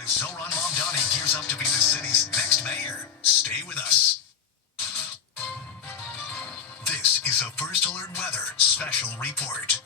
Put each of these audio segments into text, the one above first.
As Zoran Mamdani gears up to be the city's next mayor. Stay with us. This is a First Alert Weather Special Report.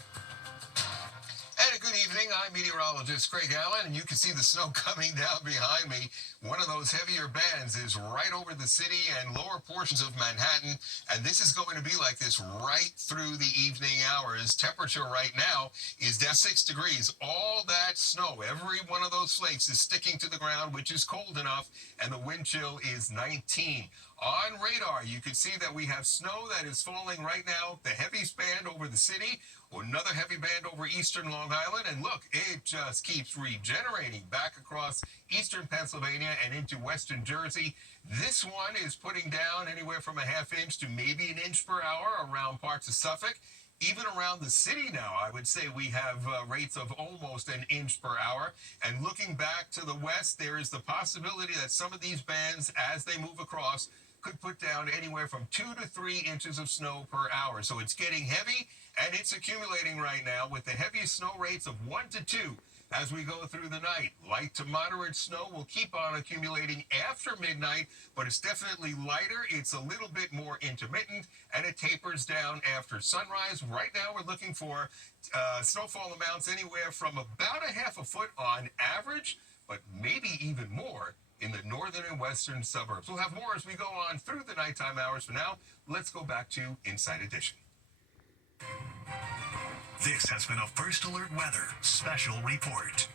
And a good evening. I'm meteorologist Craig Allen, and you can see the snow coming down behind me. One of those heavier bands is right over the city and lower portions of Manhattan, and this is going to be like this right through the evening hours. Temperature right now is down 6 degrees. All that snow, every one of those flakes is sticking to the ground, which is cold enough, and the wind chill is 19. On radar, you can see that we have snow that is falling right now. The heaviest band over the city, another heavy band over eastern Long Island, and look, it just keeps regenerating back across eastern Pennsylvania and into western Jersey. This one is putting down anywhere from a half inch to maybe an inch per hour around parts of Suffolk. Even around the city now, I would say we have rates of almost an inch per hour. And looking back to the west, there is the possibility that some of these bands, as they move across, could put down anywhere from 2 to 3 inches of snow per hour. So it's getting heavy, and it's accumulating right now with the heaviest snow rates of 1 to 2 as we go through the night. Light to moderate snow will keep on accumulating after midnight, but it's definitely lighter. It's a little bit more intermittent, and it tapers down after sunrise. Right now, we're looking for snowfall amounts anywhere from about a half a foot on average, but maybe even more in the northern and western suburbs. We'll have more as we go on through the nighttime hours. For now, let's go back to Inside Edition. This has been a First Alert Weather Special Report.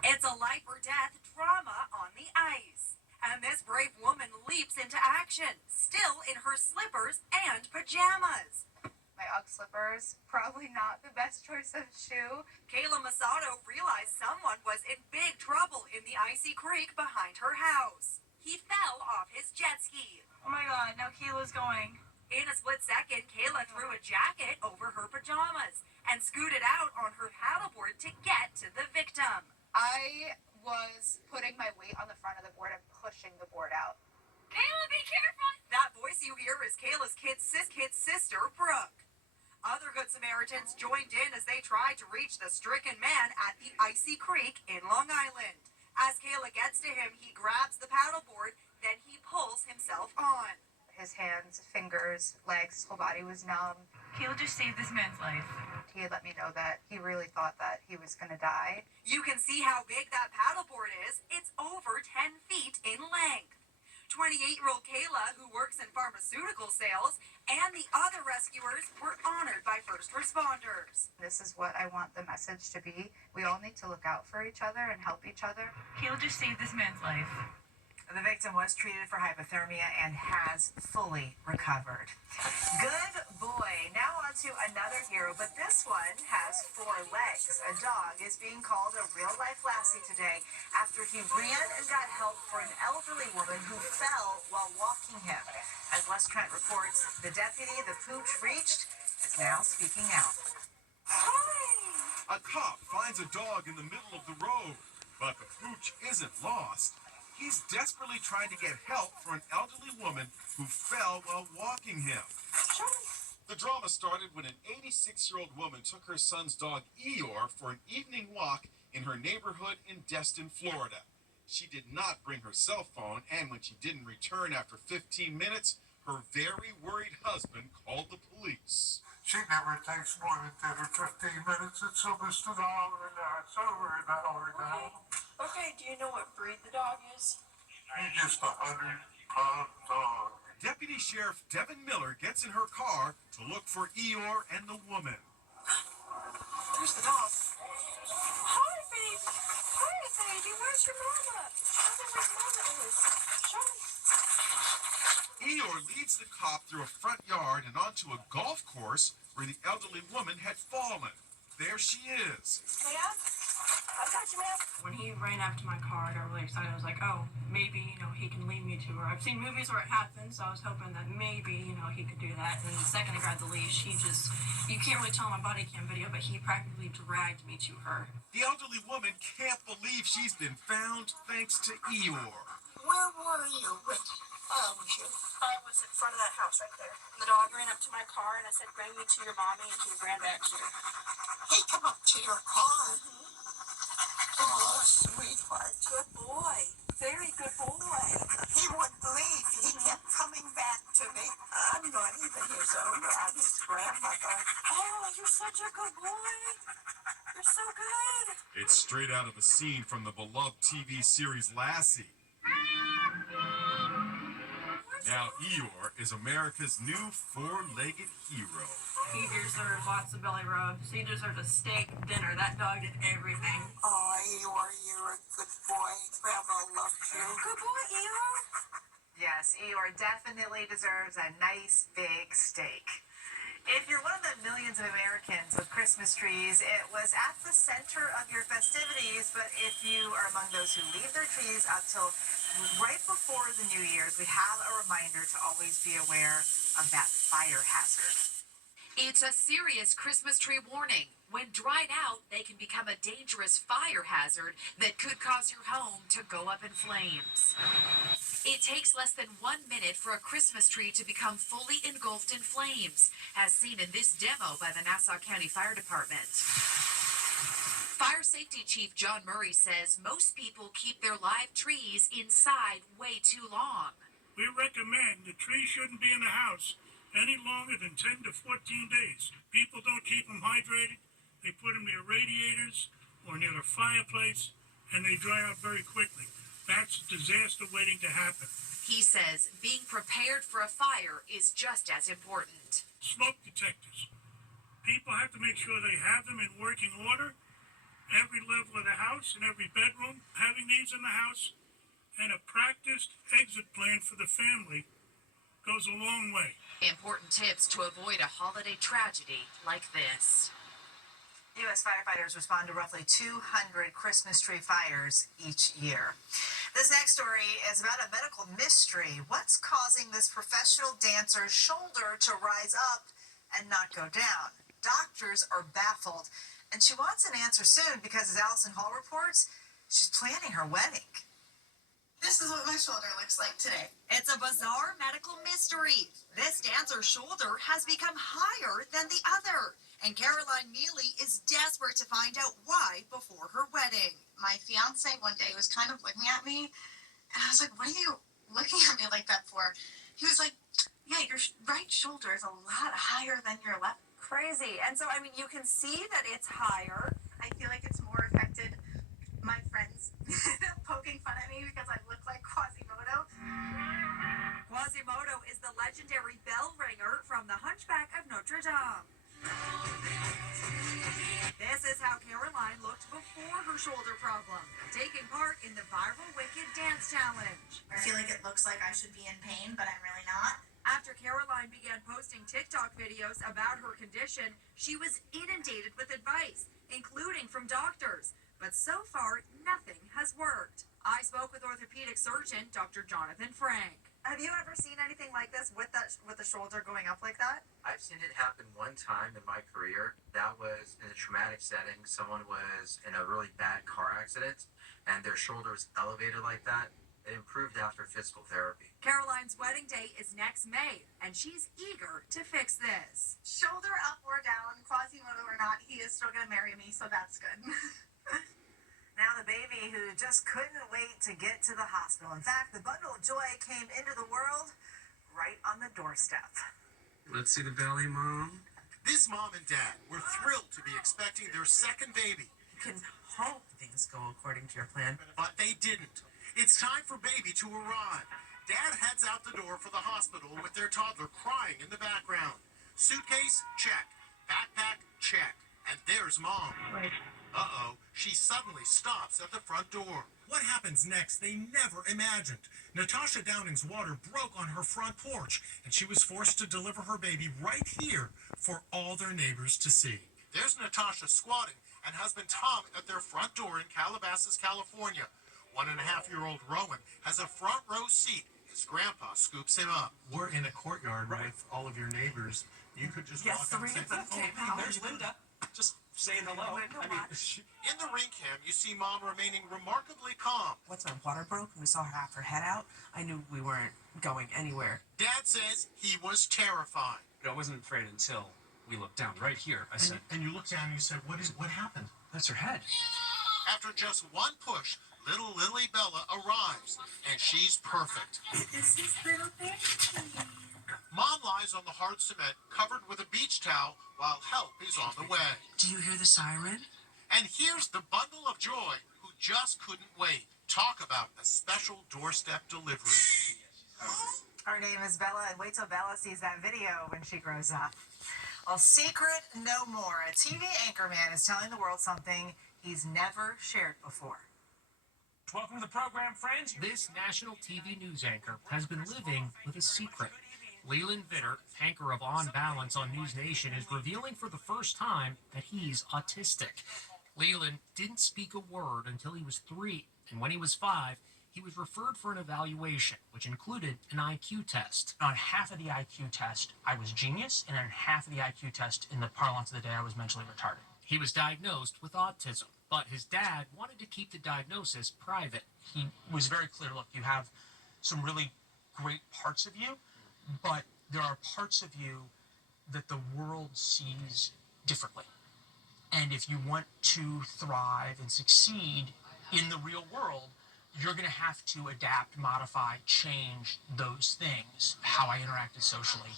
It's a life or death drama on the ice. And this brave woman leaps into action, still in her slippers and pajamas. My Ugg slippers, probably not the best choice of shoe. Kayla Masato realized someone was in big trouble in the icy creek behind her house. He fell off his jet ski. Oh my god, now Kayla's going. In a split second, Kayla threw a jacket over her pajamas and scooted out on her paddleboard to get to the victim. I was putting my weight on the front of the board and pushing the board out. Kayla, be careful! That voice you hear is Kayla's kid's sister, Brooke. Other Good Samaritans joined in as they tried to reach the stricken man at the icy creek in Long Island. As Kayla gets to him, he grabs the paddleboard, then he pulls himself on. His hands, fingers, legs, whole body was numb. Kayla just saved this man's life. He had let me know that he really thought that he was going to die. You can see how big that paddleboard is. It's over 10 feet in length. 28-year-old Kayla, who works in pharmaceutical sales, and the other rescuers were honored by first responders. This is what I want the message to be. We all need to look out for each other and help each other. Kayla just saved this man's life. The victim was treated for hypothermia and has fully recovered. Good boy. Now on to another hero, but this one has 4 legs. A dog is being called a real-life Lassie today after he ran and got help for an elderly woman who fell while walking him. As Les Trent reports, the deputy the pooch reached is now speaking out. A cop finds a dog in the middle of the road, but the pooch isn't lost. He's desperately trying to get help for an elderly woman who fell while walking him. The drama started when an 86-year-old woman took her son's dog Eeyore for an evening walk in her neighborhood in Destin, Florida. She did not bring her cell phone, and when she didn't return after 15 minutes, her very worried husband called the police. She never takes more than 10 or 15 minutes. It's almost an hour now. It's over an hour now. Okay, do you know what breed the dog is? He's just a 100-pound dog. Deputy Sheriff Devin Miller gets in her car to look for Eeyore and the woman. There's the dog. Hi, baby. Hi, baby. Where's your mama? Show me where your mama is. Show me. Eeyore leads the cop through a front yard and onto a golf course where the elderly woman had fallen. There she is. Ma'am? I got you, ma'am. When he ran up to my car, I got really excited. I was like, oh, maybe, he can lead me to her. I've seen movies where it happens, so I was hoping that maybe, he could do that. And then the second I grabbed the leash, you can't really tell on my body cam video, but he practically dragged me to her. The elderly woman can't believe she's been found thanks to Eeyore. Where were you when I was you? I was in front of that house right there. The dog ran up to my car, and I said, bring me to your mommy, and she ran back here. He come up to your car? very good boy. He wouldn't leave. He kept coming back to me. I'm not even his owner. I'm his grandmother. Oh, you're such a good boy. You're so good. It's straight out of a scene from the beloved TV series Lassie. Now Eeyore is America's new four-legged hero. He deserves lots of belly rubs. He deserves a steak dinner. That dog did everything. Oh, Eeyore, you're a good boy. Grandma loves you. Good boy, Eeyore. Yes, Eeyore definitely deserves a nice big steak. If you're one of the millions of Americans with Christmas trees, it was at the center of your festivities. But if you are among those who leave their trees up till right before the New Year's, we have a reminder to always be aware of that fire hazard. It's a serious Christmas tree warning. When dried out, they can become a dangerous fire hazard that could cause your home to go up in flames. It takes less than 1 minute for a Christmas tree to become fully engulfed in flames, as seen in this demo by the Nassau County Fire Department. Fire Safety Chief John Murray says most people keep their live trees inside way too long. We recommend the tree shouldn't be in the house any longer than 10 to 14 days. People don't keep them hydrated. They put them near radiators or near the fireplace, and they dry out very quickly. That's a disaster waiting to happen. He says being prepared for a fire is just as important. Smoke detectors. People have to make sure they have them in working order. Every level of the house, in every bedroom, having these in the house, and a practiced exit plan for the family goes a long way. Important tips to avoid a holiday tragedy like this. U.S. firefighters respond to roughly 200 Christmas tree fires each year. This next story is about a medical mystery. What's causing this professional dancer's shoulder to rise up and not go down? Doctors are baffled, and she wants an answer soon because, as Allison Hall reports, she's planning her wedding. This is what my shoulder looks like today. It's a bizarre medical mystery. This dancer's shoulder has become higher than the other, and Caroline Neely is desperate to find out why before her wedding. My fiance one day was kind of looking at me, and I was like, what are you looking at me like that for? He was like, yeah, your right shoulder is a lot higher than your left. Crazy. And so, I mean, you can see that it's higher. I feel like it's more affected my friends poking fun at me because I look like Quasimodo. Quasimodo is the legendary bell ringer from The Hunchback of Notre Dame. This is how Caroline looked before her shoulder problem, taking part in the viral Wicked Dance Challenge. I feel like it looks like I should be in pain, but I'm really not. After Caroline began posting TikTok videos about her condition, she was inundated with advice, including from doctors. But so far, nothing has worked. I spoke with orthopedic surgeon Dr. Jonathan Frank. Have you ever seen anything like this with the shoulder going up like that? I've seen it happen one time in my career. That was in a traumatic setting. Someone was in a really bad car accident, and their shoulder was elevated like that. It improved after physical therapy. Caroline's wedding date is next May, and she's eager to fix this. Shoulder up or down, Quasimodo or not, he is still going to marry me, so that's good. Now the baby who just couldn't wait to get to the hospital. In fact, the bundle of joy came into the world right on the doorstep. Let's see the belly, Mom. This mom and dad were thrilled to be expecting their second baby. You can hope things go according to your plan. But they didn't. It's time for baby to arrive. Dad heads out the door for the hospital with their toddler crying in the background. Suitcase? Check. Backpack? Check. And there's Mom. Uh-oh, she suddenly stops at the front door. What happens next, they never imagined. Natasha Downing's water broke on her front porch, and she was forced to deliver her baby right here for all their neighbors to see. There's Natasha squatting and husband Tom at their front door in Calabasas, California. 1.5-year-old Rowan has a front row seat. His grandpa scoops him up. We're in a courtyard with all of your neighbors. You could just walk up and say, Oh, there's Linda. Just saying hello. In the ring cam, you see Mom remaining remarkably calm. Once my water broke and we saw her have her head out, I knew we weren't going anywhere. Dad says he was terrified. I wasn't afraid until we looked down right here. I said, and you looked down and you said, what happened? That's her head. After just one push, little Lily Bella arrives, and she's perfect. This is little baby. Mom lies on the hard cement, covered with a beach towel, while help is on the way. Do you hear the siren? And here's the bundle of joy who just couldn't wait. Talk about a special doorstep delivery. Her name is Bella, and wait till Bella sees that video when she grows up. Well, secret no more. A TV anchorman is telling the world something he's never shared before. Welcome to the program, friends. This national TV news anchor has been living with a secret. Leland Vittert, anchor of On Balance on News Nation, is revealing for the first time that he's autistic. Leland didn't speak a word until he was 3, and when he was 5, he was referred for an evaluation, which included an IQ test. On half of the IQ test, I was genius, and on half of the IQ test, in the parlance of the day, I was mentally retarded. He was diagnosed with autism, but his dad wanted to keep the diagnosis private. He was very clear, look, you have some really great parts of you, but there are parts of you that the world sees differently. And if you want to thrive and succeed in the real world, you're going to have to adapt, modify, change those things. How I interacted socially,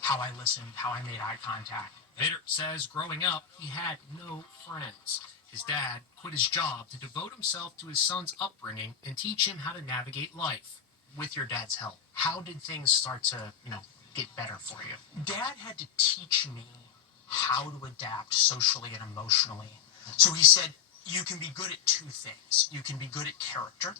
how I listened, how I made eye contact. Vittert says growing up, he had no friends. His dad quit his job to devote himself to his son's upbringing and teach him how to navigate life. With your dad's help, how did things start to, get better for you? Dad had to teach me how to adapt socially and emotionally. So he said, you can be good at two things. You can be good at character.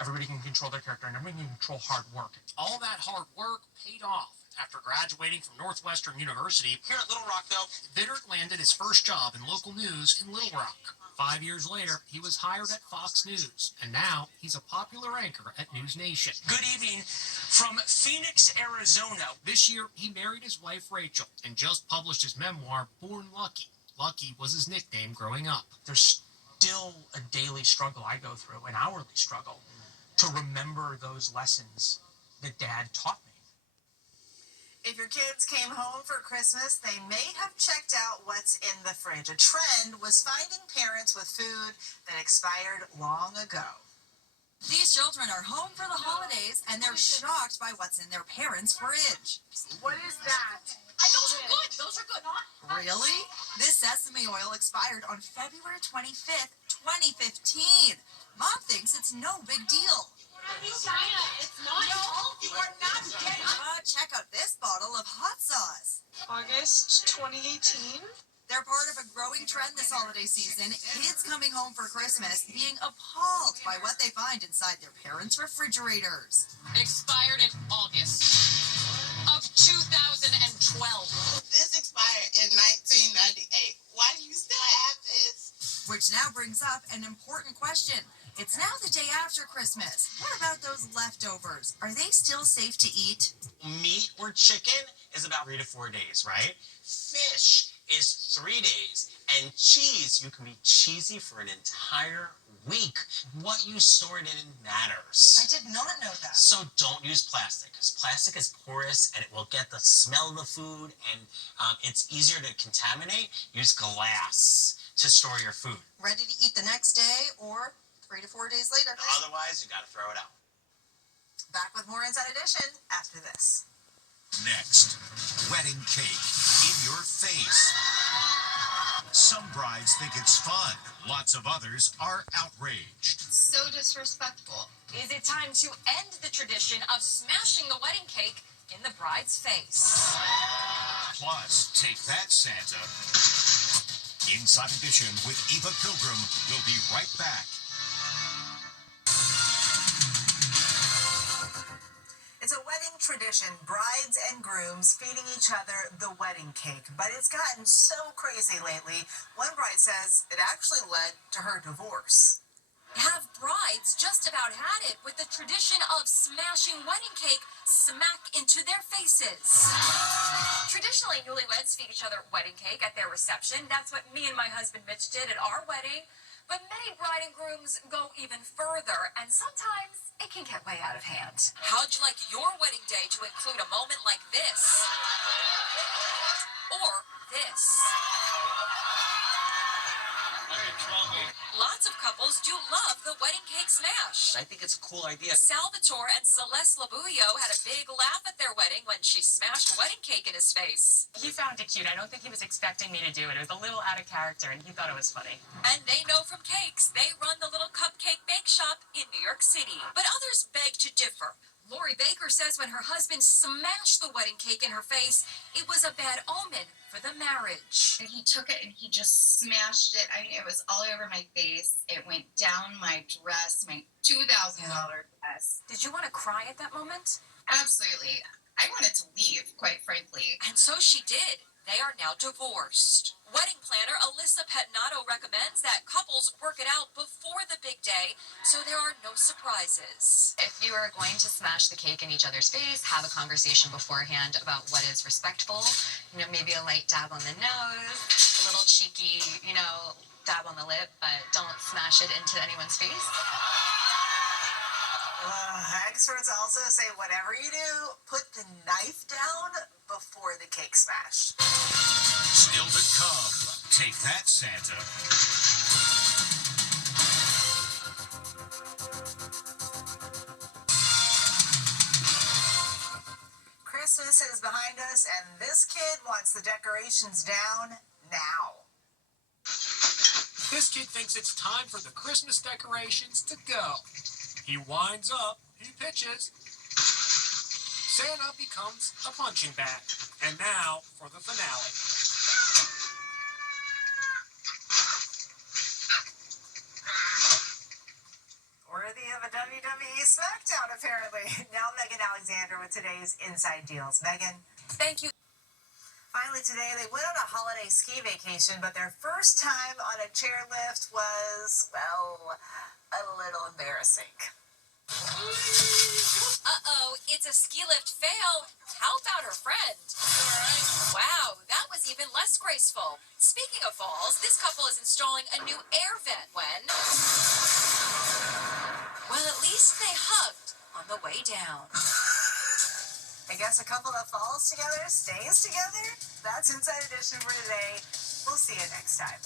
Everybody can control their character, and everybody can control hard work. All that hard work paid off. After graduating from Northwestern University, Here at Little Rock, though, Vittert landed his first job in local news in Little Rock. 5 years later, he was hired at Fox News, and now he's a popular anchor at News Nation. good evening from Phoenix, Arizona. This year, he married his wife Rachel and just published his memoir, Born Lucky. Lucky was his nickname growing up. There's still a daily struggle I go through, an hourly struggle, to remember those lessons that Dad taught me. If your kids came home for Christmas, they may have checked out what's in the fridge. A trend was finding parents with food that expired long ago. These children are home for the holidays and they're shocked by what's in their parents' fridge. What is that? Those are good. Those are good. Really? This sesame oil expired on February 25th, 2015. Mom thinks it's no big deal. It's not. You are not getting Check out this bottle of hot sauce. August 2018. They're part of a growing trend this holiday season. Kids coming home for Christmas being appalled by what they find inside their parents' refrigerators. Expired in August of 2012. This expired in 1998. Why do you still have this? Which now brings up an important question. It's now the day after Christmas. What about those leftovers? Are they still safe to eat? Meat or chicken is about 3 to 4 days, right? Fish is 3 days. And cheese, you can be cheesy for an entire week. What you store it in matters. I did not know that. So don't use plastic, because plastic is porous and it will get the smell of the food, and it's easier to contaminate. Use glass to store your food. Ready to eat the next day or 3 to 4 days later? Otherwise, you gotta throw it out. Back with more Inside Edition after this. Next, wedding cake in your face. Some brides think it's fun. Lots of others are outraged. So disrespectful. Is it time to end the tradition of smashing the wedding cake in the bride's face? Plus, take that, Santa. Inside Edition with Eva Pilgrim will be right back. It's a wedding tradition, brides and grooms feeding each other the wedding cake. But it's gotten so crazy lately, one bride says it actually led to her divorce. Have brides just about had it with the tradition of smashing wedding cake smack into their faces. Traditionally, newlyweds feed each other wedding cake at their reception. That's what me and my husband Mitch did at our wedding. But many bride and grooms go even further, and sometimes it can get way out of hand. How'd you like your wedding day to include a moment like this? Or this? Lots of couples couples do love the wedding cake smash. I think it's a cool idea. Salvatore and Celeste Labuyo had a big laugh at their wedding when she smashed a wedding cake in his face. He found it cute. I don't think he was expecting me to do it. It was a little out of character, and he thought it was funny. And they know from cakes, they run the Little Cupcake Bake Shop in New York City. But others beg to differ. Lori Baker says when her husband smashed the wedding cake in her face, it was a bad omen for the marriage. And he took it and he just smashed it. I mean, it was all over my face. It went down my dress, my $2,000 dress. Did you want to cry at that moment? Absolutely. I wanted to leave, quite frankly. And so she did. They are now divorced. Wedding planner Alyssa Petnato recommends that couples work it out before the big day so there are no surprises. If you are going to smash the cake in each other's face, have a conversation beforehand about what is respectful. You know, maybe a light dab on the nose, a little cheeky, dab on the lip, but don't smash it into anyone's face. Experts also say whatever you do, put the knife down before the cake smash. Still to come. Take that, Santa. Christmas is behind us, and this kid wants the decorations down now. This kid thinks it's time for the Christmas decorations to go. He winds up, he pitches. Santa becomes a punching bag. And now for the finale. Worthy of a WWE SmackDown, apparently. Now Megan Alexander with today's Inside Deals. Megan. Thank you. Finally today, they went on a holiday ski vacation, but their first time on a chairlift was, well, a little embarrassing. Uh-oh, it's a ski lift fail. How about her friend? Wow, that was even less graceful. Speaking of falls, this couple is installing a new air vent when... Well, at least they hugged on the way down. I guess a couple that falls together stays together? That's Inside Edition for today. We'll see you next time.